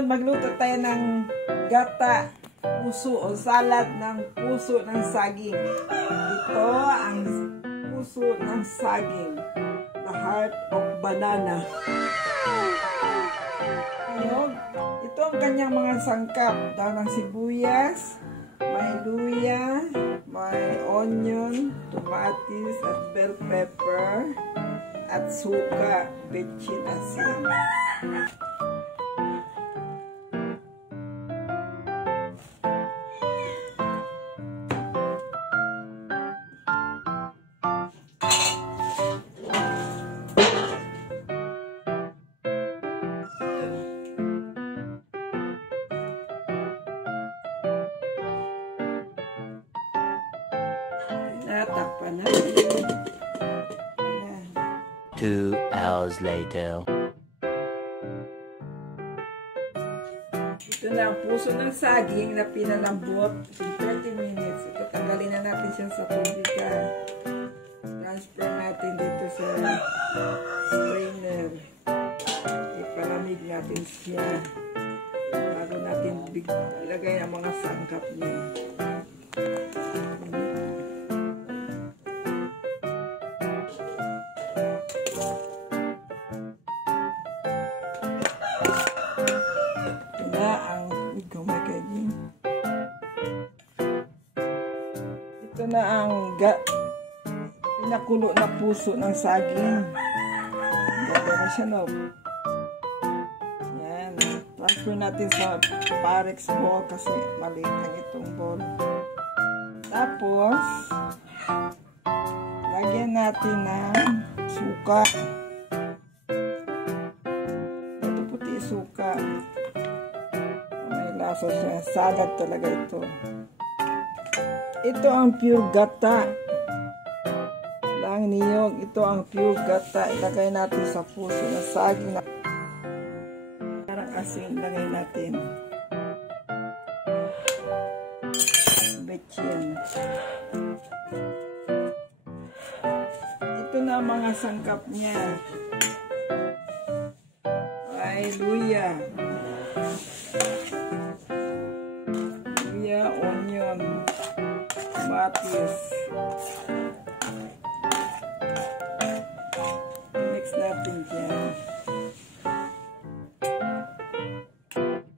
Ngayon, magluto tayo ng gata puso o salad ng puso ng saging. Ito ang puso ng saging. The heart of banana. Ngayon, ito ang kanyang mga sangkap. Dahon ng sibuyas, may luya, may onion, tomatis, at bell pepper, at suka, betchin, asin. Takpan na. 2 hours later. Ito na ang puso ng saging na pinalambot in 30 minutes. Ito, tanggalin na natin siya sa tubig. Transfer natin dito sa strainer. Ipalamig natin siya. Bago natin ilagay ang mga sangkap niya. Ito na ang pinakulo na puso ng saging. Ganda na siya, no? Yan. Transfer natin sa Parex bowl kasi maliit lang itong bowl. Tapos, lagyan natin ng suka. Ito puti suka. May lasa siya. Salad talaga ito. Ito ang pure gata lang niyog. Ito ang pure gata. Ilagay natin sa puso na saging. Parang asin ilagay natin. Betchin. Ito na ang mga sangkap niya. Ay, luya. Luya, onion. Tomatis. Mix natin dyan.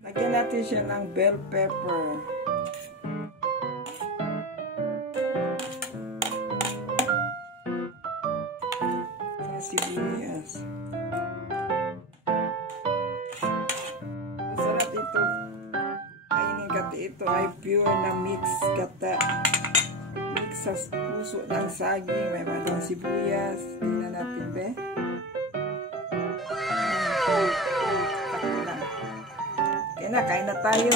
Lagyan natin siya ng bell pepper. Mga sibuyas. Masarap ito. Kainin gata ito ay pure na mix gata. Sa puso ng saging, may mga sibuyas. Tingnan natin, be. Kaya na, kain na tayo.